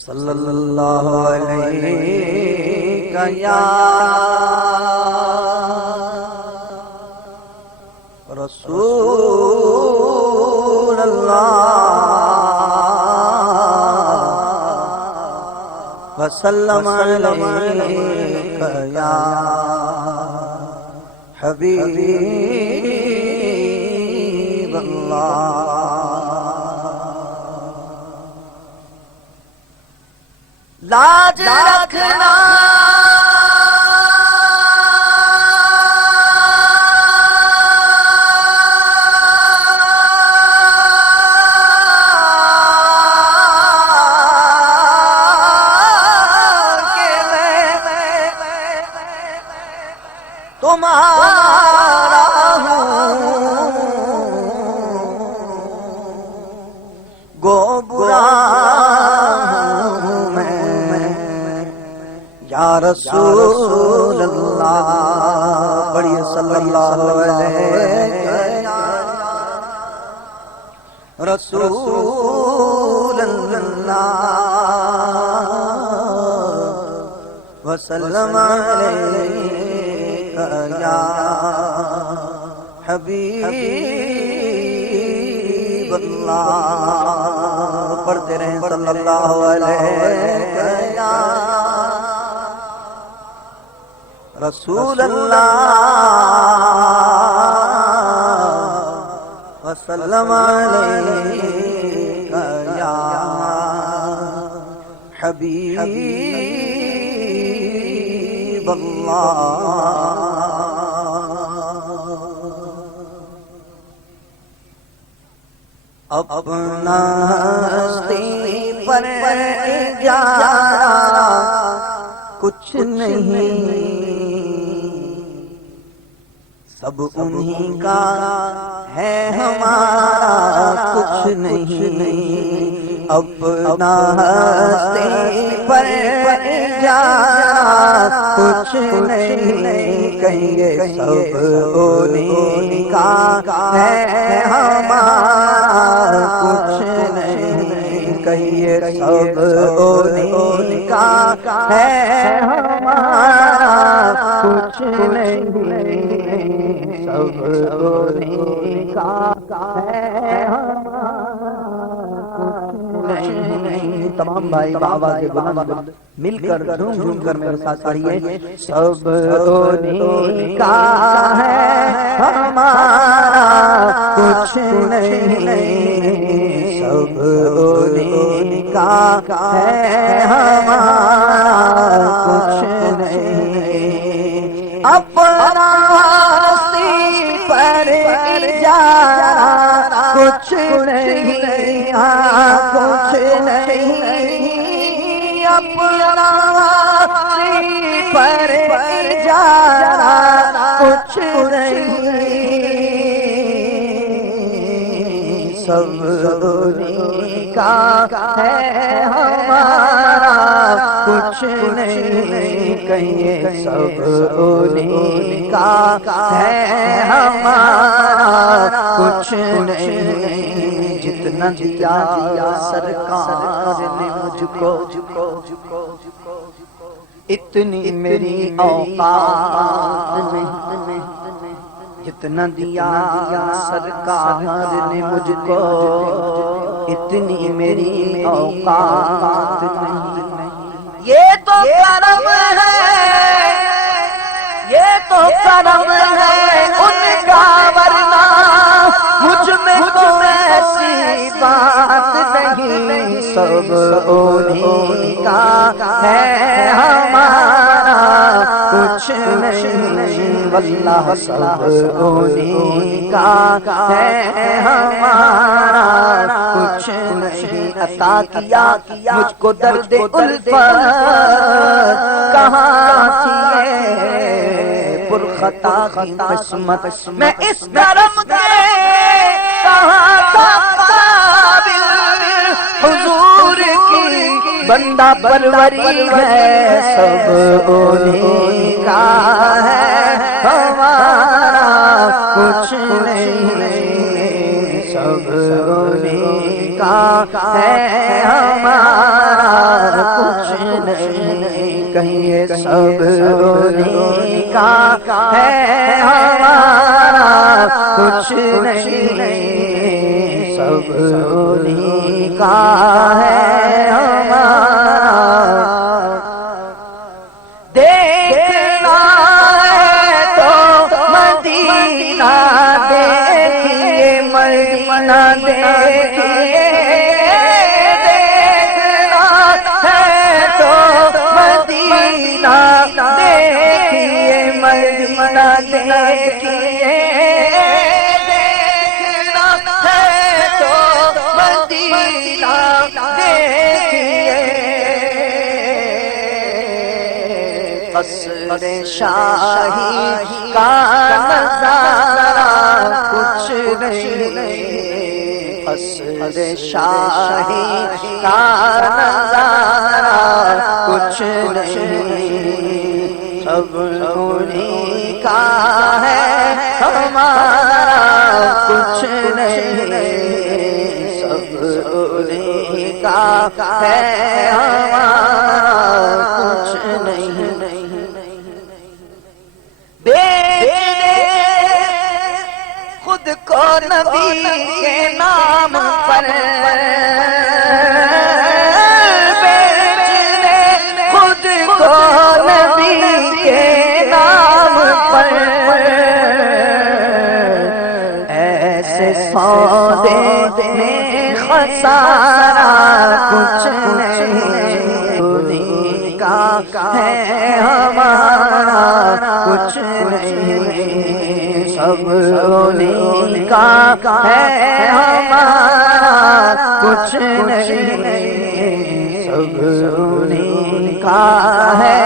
صلی اللہ علیہ یا رسول اللہ وسلم علیک یا حبیب اللہ لاج رکھنا کہ میں تمہارا ہوں گو برا یا رسول اللہ پڑھیے صلی اللہ علیہ رسول اللہ وسلم علیک یا حبیب اللہ پڑھتے رہیں صلی اللہ علیہ یا رسول اللہ وسلم علیک یا حبیب اللہ اپنا ہستی پر جا کچھ نہیں سب انہی کا ہے ہمارا کچھ نہیں اپنا ہستی پر جا کچھ نہیں کہیں سب انہی کا ہے ہمارا کچھ نہیں کہیں سب انہی کا ہے ہمارا کچھ نہیں سب انہی کا ہے ہمارا تمام بھائی آواز بلند مل کر جھوم جھوم کر میرے ساتھ پڑھیے سب انہی کا ہے ہمارا کچھ نہیں سب انہی کا ہے ہمارا کچھ نہیں اپنا ہستی پر جانا کچھ نہیں کچھ نہیں اپنا ہستی پر جانا کچھ نہیں سب انہی کا ہے ہمارا کچھ نہیں کہیں سب انہی کا ہے ہمارا کچھ نہیں جتنا دیا سرکار نے مجھ کو اتنی میری اوقات نہیں جتنا دیا سرکار نے مجھ کو اتنی میری اوقات نہیں یہ تو کرم ہے یہ تو کرم ہے ان کا ورنہ مجھ میں تو ایسی بات نہیں سب انہی کا ہے ہمارا کچھ نہیں واللہ سب انہی کا ہے ہمارا کچھ نہیں عطا کیا مجھ کو درد الفت کہاں تھی پرخطا کی قسمت میں اس کرم کے کہاں تھا قابل حضور کی بندہ پروری ہے سب انہی کا ہے ہمارا کچھ نہیں سب انہی کا ہے ہمارا کچھ نہیں، کہیں سب انہیں کا ہے ہمارا کچھ نہیں، سب انہیں کا ہے ہمارا۔ دیکھنا ہے تو مدینہ دیکھیے، مدینہ دیکھیے، دیکھنا ہے تو مدینہ دیکھیے، مدینہ دیکھیے، دیکھنا ہے تو مدینہ دیکھیے۔ قصر شاہی کا نظارہ کچھ نہیں، قصر شاہی کا نظارہ کچھ نہیں، سب انہیں کا ہے ہمارا کچھ نہیں، سب انہیں کا ہے ہمارا کچھ نہیں۔ خود کو نبی کے نام پر بیچنے، خود کو نبی کے نام پر ایسے سودے میں خسارہ کچھ نہیں، انہیں کا ہے ہمارا کچھ نہیں، سب انہیں کا ہے ہمارا کچھ نہیں، سب انہیں کا ہے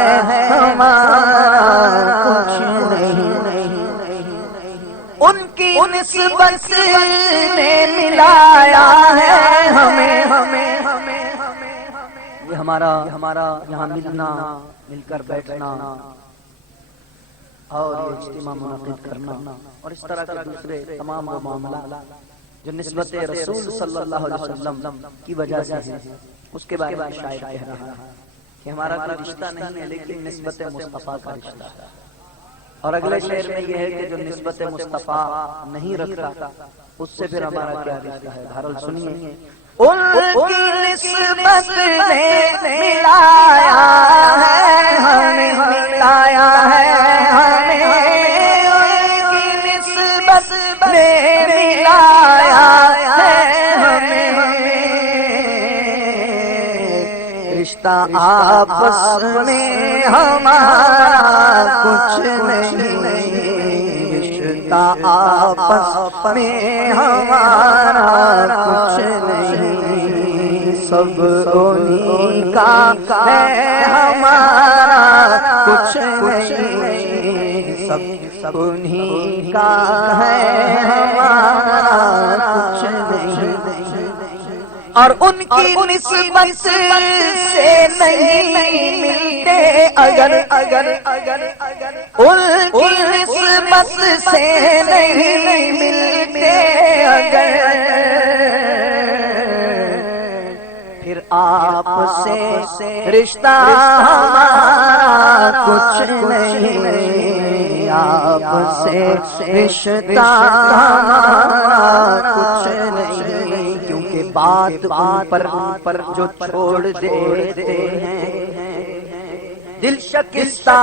ہمارا کچھ نہیں۔ ان کی نسبت نے ملایا ہے ہمیں، یہ ہمارا یہاں ملنا، مل کر بیٹھنا اور یہ اجتماع منعقد کرنا اور اس طرح کے دوسرے تمام وہ معاملات جو نسبت رسول صلی اللہ علیہ وسلم کی وجہ سے ہیں، اس کے بارے میں شاعر کہہ رہا ہے کہ ہمارا کوئی رشتہ نہیں ہے لیکن نسبت مصطفیٰ کا رشتہ ہے۔ اور اگلے شعر میں یہ ہے کہ جو نسبت مصطفیٰ نہیں رکھتا اس سے پھر ہمارا کیا رشتہ ہے۔ بہرحال سنیے، ان کی نسبت نے ملایا ہے ہمیں، ملایا ہے ہمیں، ان کی نسبت نے ملایا ہے ہمیں، رشتہ آپس میں ہمارا کچھ نہیں، رشتہ آپس میں ہمارا کچھ نہیں، سب انہیں کا ہے ہمارا کچھ نہیں، سب انہیں کا ہے ہمارا کچھ نہیں۔ اور ان کی نسبت سے نہیں ملتے اگر ان کی نسبت سے نہیں ملتے اگر، پھر آپ سے رشتہ ہمارا کچھ نہیں، آپ سے رشتہ ہمارا کچھ نہیں، کیونکہ بات پر جو چھوڑ دیتے ہیں دل شکستہ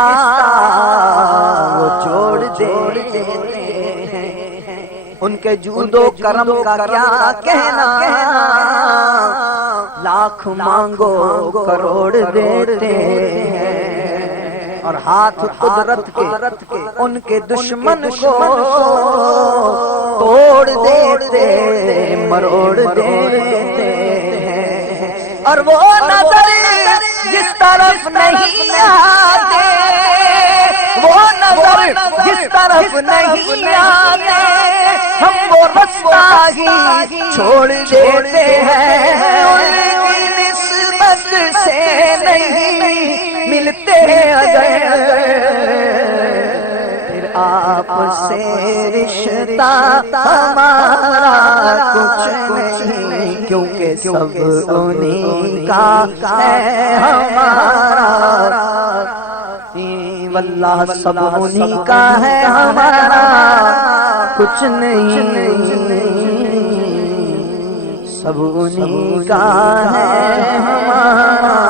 وہ جوڑ دیتے ہیں، ان کے جود و کرم کا کیا کہنا، لاکھ مانگو کروڑ دیتے ہیں، اور ہاتھ قدرت کے ان کے دشمن کو توڑ دیتے مروڑ دیتے ہیں، اور وہ نظر جس طرف نہیں آتے، وہ نظر جس طرف نہیں آتے، ہم وہ رستہ ہی چھوڑ دیتے ہیں، ان کی نسبت سے نہیں ملتے اگر، پھر آپ سے رشتہ ہمارا کچھ نہیں، کیونکہ سب انہی کا ہے ہمارا، واللہ سب انہی کا ہے ہمارا، کچھ نہیں سب انہی کا ہے ہمارا۔